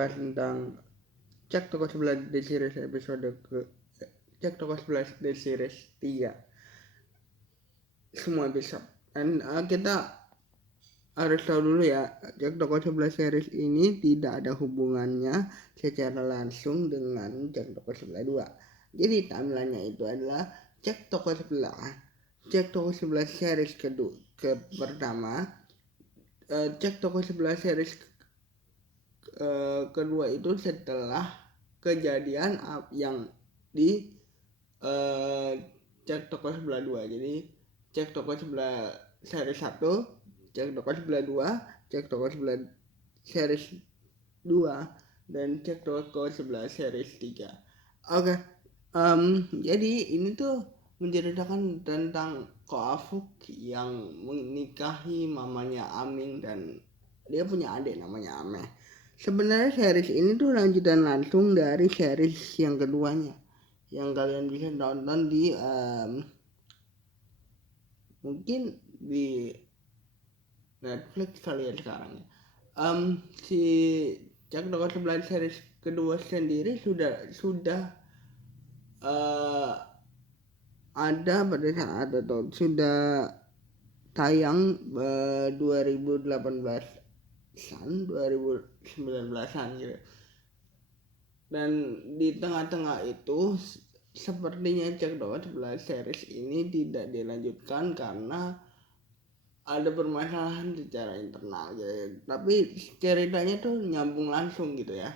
ngebahas tentang Cek Toko Sebelah The Series Cek Toko Sebelah The Series 3 semua episode. Dan kita harus tahu dulu ya, Cek Toko Sebelah Series ini tidak ada hubungannya secara langsung dengan Cek Toko Sebelah 2. Jadi timelinenya itu adalah Cek Toko Sebelah series pertama, Cek Toko Sebelah series kedua itu setelah kejadian yang di Cek Toko Sebelah 2. Jadi Cek Toko Sebelah series 1, Cek Toko Sebelah 2, Cek Toko Sebelah series 2, dan Cek Toko Sebelah series 3. Oke. Jadi ini tuh menceritakan tentang Ko Afuk yang menikahi mamanya Aming dan dia punya adik namanya Ameh. Sebenarnya series ini tuh lanjutan langsung dari series yang keduanya yang kalian bisa tonton di mungkin di Netflix kalian sekarang ya. Si Cek Toko Sebelah series kedua sendiri sudah ada pada saat atau sudah tayang 2019-an gitu. Dan di tengah-tengah itu sepertinya Cek Toko Sebelah series ini tidak dilanjutkan karena ada permasalahan secara internal gitu. Tapi ceritanya tuh nyambung langsung gitu ya.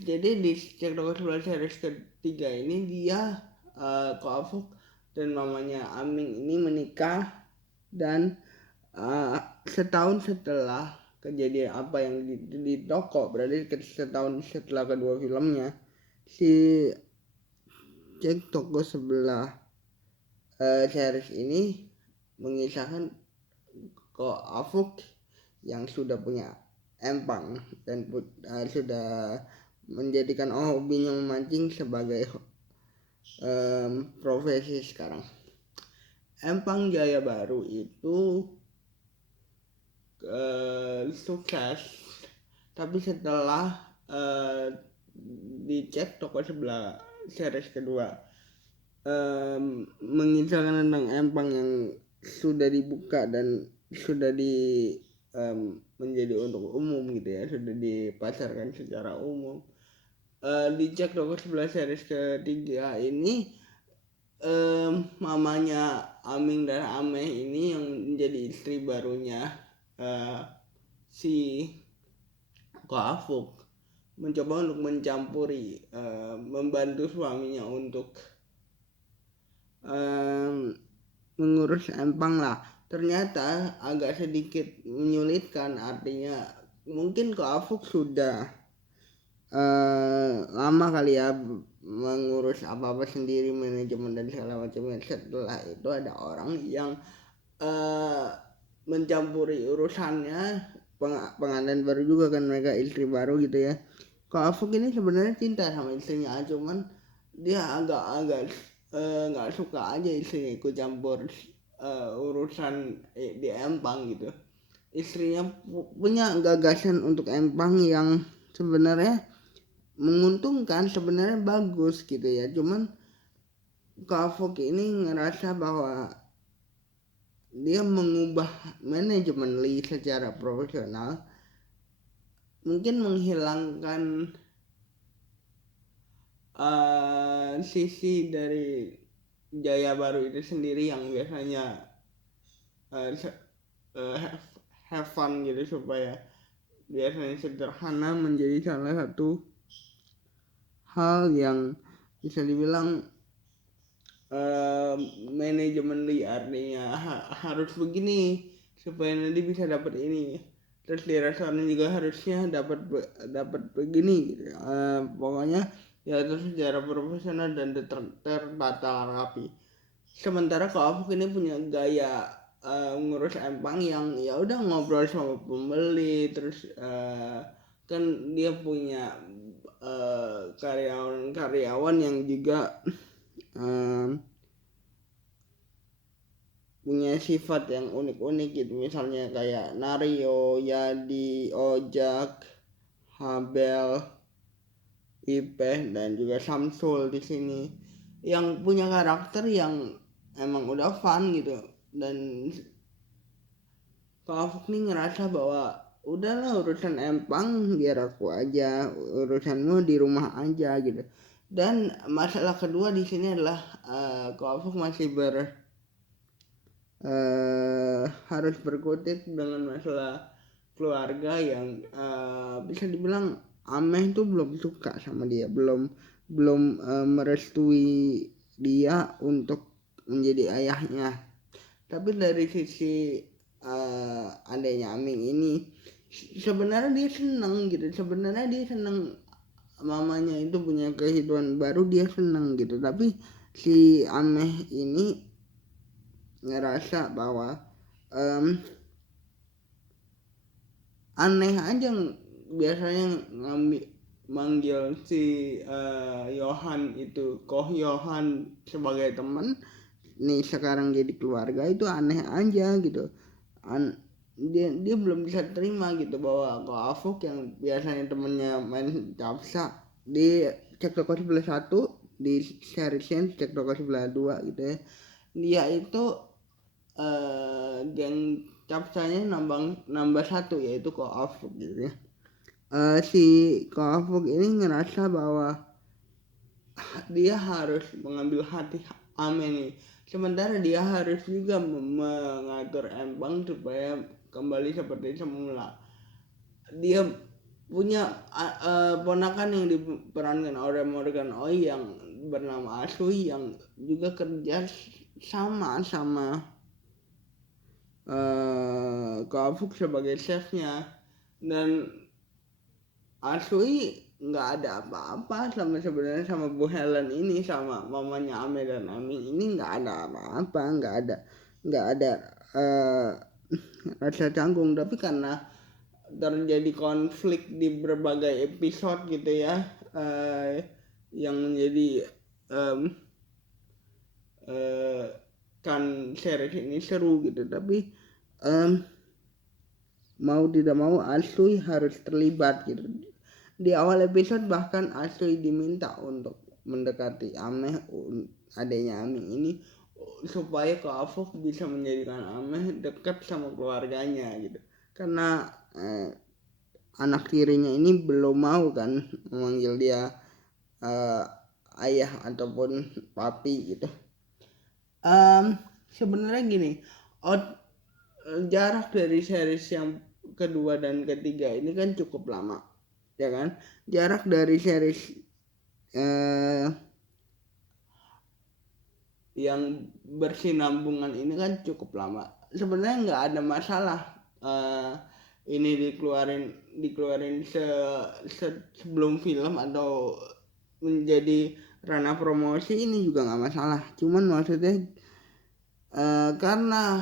Jadi di Cek Toko Sebelah series ketiga ini dia Ko Afuk dan mamanya Aming ini menikah, dan setahun setelah kejadian apa yang di toko, berarti setahun setelah kedua filmnya, si Cek Toko Sebelah series ini mengisahkan Ko Afuk yang sudah punya empang dan sudah menjadikan hobinya memancing sebagai profesi sekarang. Empang Jaya Baru itu sukses, tapi setelah dicek Toko Sebelah series kedua mengisahkan tentang empang yang sudah dibuka dan sudah menjadi untuk umum gitu ya, sudah dipasarkan secara umum. Dicek Toko Sebelah series ketiga ini mamanya Aming dan Ameh ini yang menjadi istri barunya si Ko Afuk mencoba untuk mencampuri, membantu suaminya untuk mengurus empang lah. Ternyata agak sedikit menyulitkan, artinya mungkin Ko Afuk sudah lama kali ya mengurus apa-apa sendiri, manajemen dan segala macamnya. Setelah itu ada orang yang mencampuri urusannya, pengantin baru juga kan, mereka istri baru gitu ya. Ko Afuk ini sebenarnya cinta sama istrinya, cuman dia agak nggak suka aja istrinya ikut campur urusan di empang gitu. Istrinya punya gagasan untuk empang yang sebenarnya menguntungkan, sebenarnya bagus gitu ya, cuman Ko Afuk ini ngerasa bahwa dia mengubah manajemen Lee secara profesional, mungkin menghilangkan sisi dari Jaya Baru itu sendiri yang biasanya have fun gitu, supaya biasanya sederhana menjadi salah satu hal yang bisa dibilang manajemen Lee, artinya harus begini supaya nanti bisa dapat ini, terus di restoran juga harusnya dapat begini gitu. Pokoknya ya itu secara profesional dan tertata rapi. Sementara Ko Afuk ini punya gaya ngurus empang yang ya udah ngobrol sama pembeli, terus kan dia punya karyawan yang juga punya sifat yang unik-unik gitu, misalnya kayak Nario, Yadi, Ojak, Habel, Ipeh, dan juga Samsul di sini yang punya karakter yang emang udah fun gitu. Dan Kak Afuk nih ngerasa bahwa udahlah urusan empang biar aku aja, urusanmu di rumah aja gitu. Dan masalah kedua di sini adalah Kak Afuk masih harus berkutik dengan masalah keluarga yang bisa dibilang Ameh itu belum suka sama dia, belum merestui dia untuk menjadi ayahnya. Tapi dari sisi adanya Aming ini sebenarnya dia seneng gitu, sebenarnya dia seneng mamanya itu punya kehidupan baru, dia seneng gitu. Tapi si Ameh ini ngerasa bahwa aneh aja biasanya manggil si Yohan itu Koh Yohan sebagai teman, nih sekarang jadi keluarga itu aneh aja gitu. Dia belum bisa terima gitu bahwa Koh Afuk yang biasanya temennya main capsa di cek toko sebelah 1, di seriesnya cek toko sebelah 2 gitu ya, dia itu geng capsanya nambah 1 yaitu Koh Afuk gitu ya. Si Koh Afuk ini ngerasa bahwa dia harus mengambil hati Ame nih, sementara dia harus juga mengatur Empang supaya kembali seperti semula. Dia punya ponakan yang diperankan oleh Morgan Oey yang bernama Asui, yang juga kerja sama Koh sebagai chefnya. Dan Asui nggak ada apa-apa sama sebenarnya sama Bu Helen ini, sama mamanya Ame dan Ami ini nggak ada apa-apa, nggak ada rasa canggung. Tapi karena terjadi konflik di berbagai episode gitu ya, yang menjadi kan series ini seru gitu. Tapi mau tidak mau Asui harus terlibat gitu. Di awal episode bahkan Asui diminta untuk mendekati Ameh, adanya Ameh ini, supaya Kak Afuk bisa menjadikan Ameh dekat sama keluarganya gitu. Karena anak tirinya ini belum mau kan memanggil dia ayah ataupun papi gitu. Sebenarnya gini, jarak dari series yang kedua dan ketiga ini kan cukup lama, ya kan? Jarak dari series yang bersinambungan ini kan cukup lama. Sebenarnya nggak ada masalah ini dikeluarin sebelum film atau menjadi ranah promosi, ini juga nggak masalah. Cuman maksudnya karena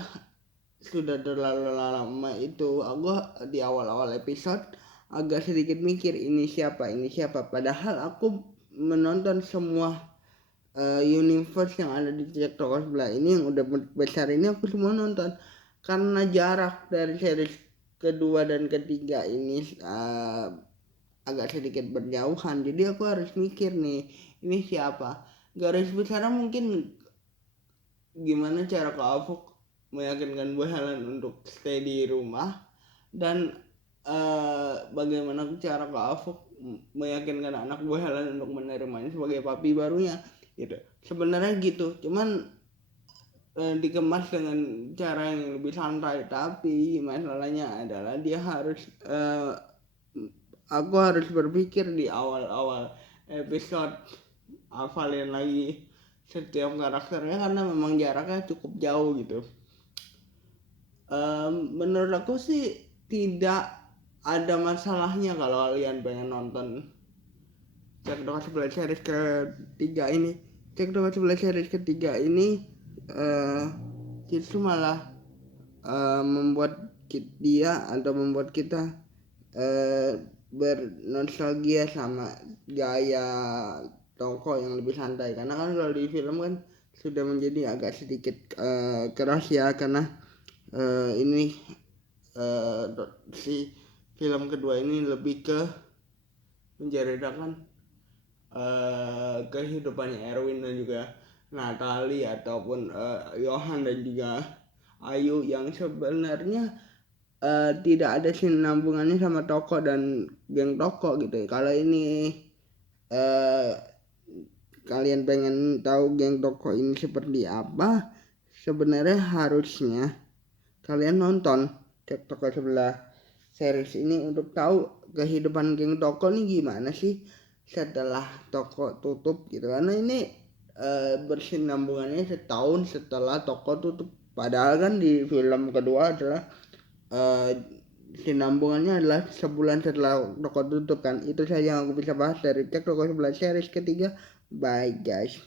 sudah terlalu lama itu, aku di awal-awal episode agak sedikit mikir ini siapa, padahal aku menonton semua universe yang ada di cek toko sebelah ini yang udah besar ini, aku semua nonton. Karena jarak dari series kedua dan ketiga ini agak sedikit berjauhan, jadi aku harus mikir nih, ini siapa. Garis besarnya mungkin gimana cara Kak Afuk meyakinkan Bu Helen untuk stay di rumah, dan bagaimana cara Kak Afuk meyakinkan anak Bu Helen untuk menerimanya sebagai papi barunya gitu. Sebenarnya gitu, cuman dikemas dengan cara yang lebih santai. Tapi masalahnya adalah dia harus aku harus berpikir di awal-awal episode, hafalin lagi setiap karakternya karena memang jaraknya cukup jauh gitu. Menurut aku sih tidak ada masalahnya kalau kalian pengen nonton Cek Toko Sebelah series ketiga ini. Cek Toko Sebelah series ketiga ini justru malah membuat dia atau membuat kita bernostalgia sama gaya Toko yang lebih santai. Karena kan kalau di film kan sudah menjadi agak sedikit keras ya, karena ini si film kedua ini lebih ke menceritakan kehidupannya Erwin dan juga Natalie ataupun Johan dan juga Ayu yang sebenarnya tidak ada sinambungannya sama Toko dan geng Toko gitu. Kalau ini kalian pengen tahu geng Toko ini seperti apa, sebenarnya harusnya kalian nonton Cek Toko Sebelah series ini untuk tahu kehidupan geng Toko nih gimana sih setelah Toko tutup gitu. Karena ini bersinambungannya setahun setelah Toko tutup. Padahal kan di film kedua adalah sinambungannya adalah sebulan setelah Toko tutup kan. Itu saja yang aku bisa bahas dari Cek Toko Sebelah series ketiga. Bye guys.